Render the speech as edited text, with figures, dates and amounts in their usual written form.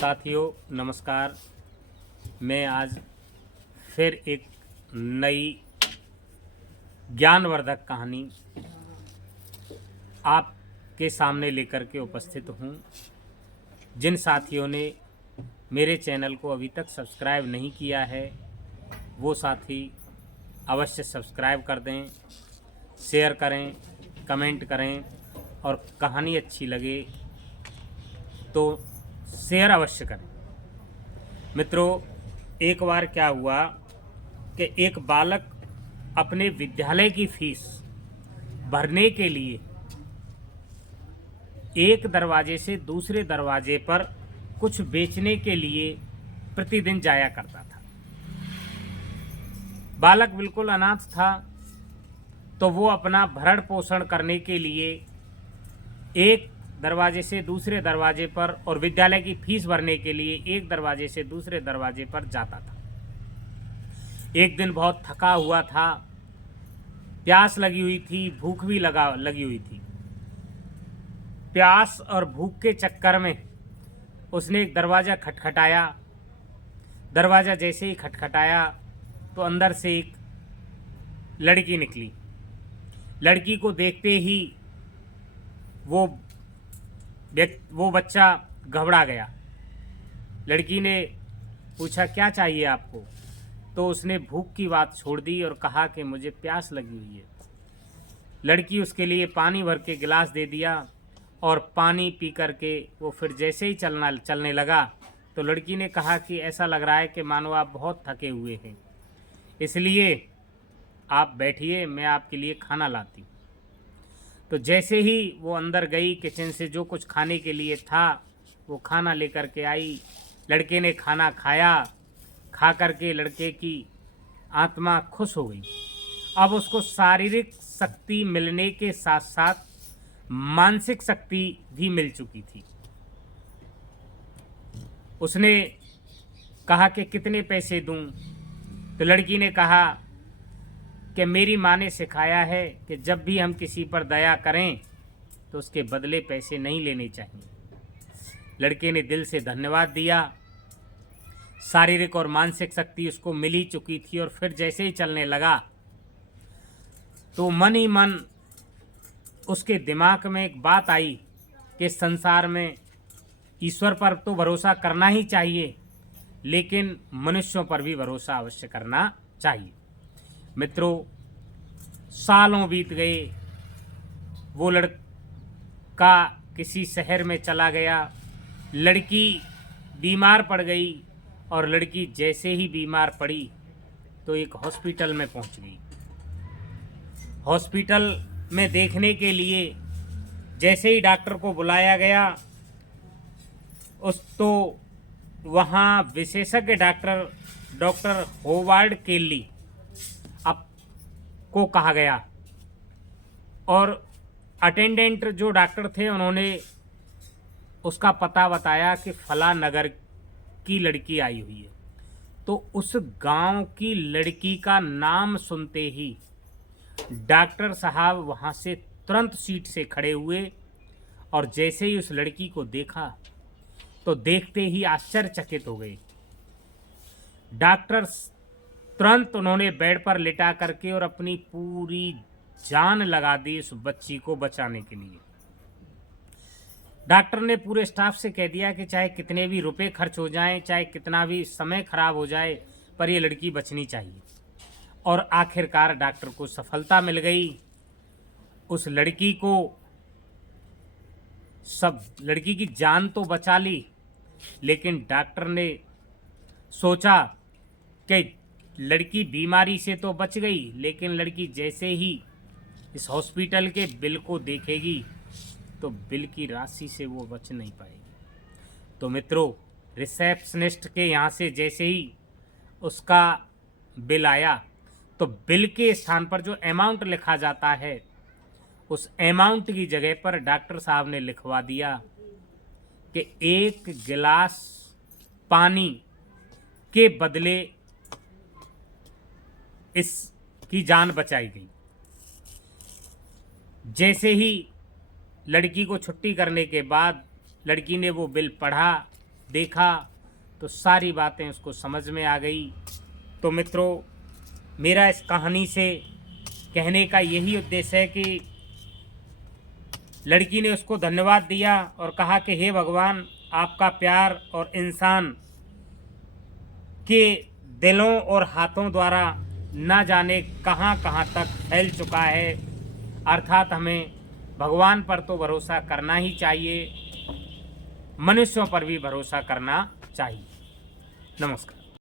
साथियों नमस्कार। मैं आज फिर एक नई ज्ञानवर्धक कहानी आपके सामने लेकर के उपस्थित हूँ। जिन साथियों ने मेरे चैनल को अभी तक सब्सक्राइब नहीं किया है वो साथी अवश्य सब्सक्राइब कर दें, शेयर करें, कमेंट करें और कहानी अच्छी लगे तो शेयर अवश्य करें। मित्रों, एक बार क्या हुआ कि एक बालक अपने विद्यालय की फीस भरने के लिए एक दरवाजे से दूसरे दरवाजे पर कुछ बेचने के लिए प्रतिदिन जाया करता था। बालक बिल्कुल अनाथ था, तो वो अपना भरण पोषण करने के लिए एक दरवाजे से दूसरे दरवाजे पर और विद्यालय की फीस भरने के लिए एक दरवाजे से दूसरे दरवाजे पर जाता था। एक दिन बहुत थका हुआ था, प्यास लगी हुई थी, भूख भी लगी हुई थी। प्यास और भूख के चक्कर में उसने एक दरवाज़ा खटखटाया। दरवाज़ा जैसे ही खटखटाया तो अंदर से एक लड़की निकली। लड़की को देखते ही वो बच्चा घबरा गया। लड़की ने पूछा, क्या चाहिए आपको? तो उसने भूख की बात छोड़ दी और कहा कि मुझे प्यास लगी हुई है। लड़की उसके लिए पानी भर के गिलास दे दिया और पानी पी करके वो फिर जैसे ही चलने लगा तो लड़की ने कहा कि ऐसा लग रहा है कि मानो आप बहुत थके हुए हैं, इसलिए आप बैठिए, मैं आपके लिए खाना लाती हूँ। तो जैसे ही वो अंदर गई, किचन से जो कुछ खाने के लिए था वो खाना लेकर के आई। लड़के ने खाना खाया। खा करके लड़के की आत्मा खुश हो गई। अब उसको शारीरिक शक्ति मिलने के साथ साथ मानसिक शक्ति भी मिल चुकी थी। उसने कहा कि कितने पैसे दूं? तो लड़की ने कहा कि मेरी माँ ने सिखाया है कि जब भी हम किसी पर दया करें तो उसके बदले पैसे नहीं लेने चाहिए। लड़के ने दिल से धन्यवाद दिया। शारीरिक और मानसिक शक्ति उसको मिल ही चुकी थी और फिर जैसे ही चलने लगा तो मन ही मन उसके दिमाग में एक बात आई कि संसार में ईश्वर पर तो भरोसा करना ही चाहिए, लेकिन मनुष्यों पर भी भरोसा अवश्य करना चाहिए। मित्रों, सालों बीत गए। वो लड़का किसी शहर में चला गया। लड़की बीमार पड़ गई और लड़की जैसे ही बीमार पड़ी तो एक हॉस्पिटल में पहुंच गई। हॉस्पिटल में देखने के लिए जैसे ही डॉक्टर को बुलाया गया वहाँ विशेषज्ञ डॉक्टर होवार्ड केली को कहा गया और अटेंडेंट जो डॉक्टर थे उन्होंने उसका पता बताया कि फला नगर की लड़की आई हुई है। तो उस गांव की लड़की का नाम सुनते ही डॉक्टर साहब वहां से तुरंत सीट से खड़े हुए और जैसे ही उस लड़की को देखा तो देखते ही आश्चर्यचकित हो गए। डॉक्टर तुरंत उन्होंने बेड पर लिटा करके और अपनी पूरी जान लगा दी उस बच्ची को बचाने के लिए। डॉक्टर ने पूरे स्टाफ से कह दिया कि चाहे कितने भी रुपए खर्च हो जाएं, चाहे कितना भी समय खराब हो जाए, पर ये लड़की बचनी चाहिए। और आखिरकार डॉक्टर को सफलता मिल गई। उस लड़की की जान तो बचा ली, लेकिन डॉक्टर ने सोचा कि लड़की बीमारी से तो बच गई, लेकिन लड़की जैसे ही इस हॉस्पिटल के बिल को देखेगी तो बिल की राशि से वो बच नहीं पाएगी। तो मित्रों, रिसेप्शनिस्ट के यहाँ से जैसे ही उसका बिल आया तो बिल के स्थान पर जो अमाउंट लिखा जाता है उस अमाउंट की जगह पर डॉक्टर साहब ने लिखवा दिया कि एक गिलास पानी के बदले इसकी जान बचाई गई। जैसे ही लड़की को छुट्टी करने के बाद लड़की ने वो बिल पढ़ा देखा तो सारी बातें उसको समझ में आ गई। तो मित्रों, मेरा इस कहानी से कहने का यही उद्देश्य है कि लड़की ने उसको धन्यवाद दिया और कहा कि हे भगवान, आपका प्यार और इंसान के दिलों और हाथों द्वारा ना जाने कहाँ कहाँ तक फैल चुका है। अर्थात हमें भगवान पर तो भरोसा करना ही चाहिए, मनुष्यों पर भी भरोसा करना चाहिए। नमस्कार।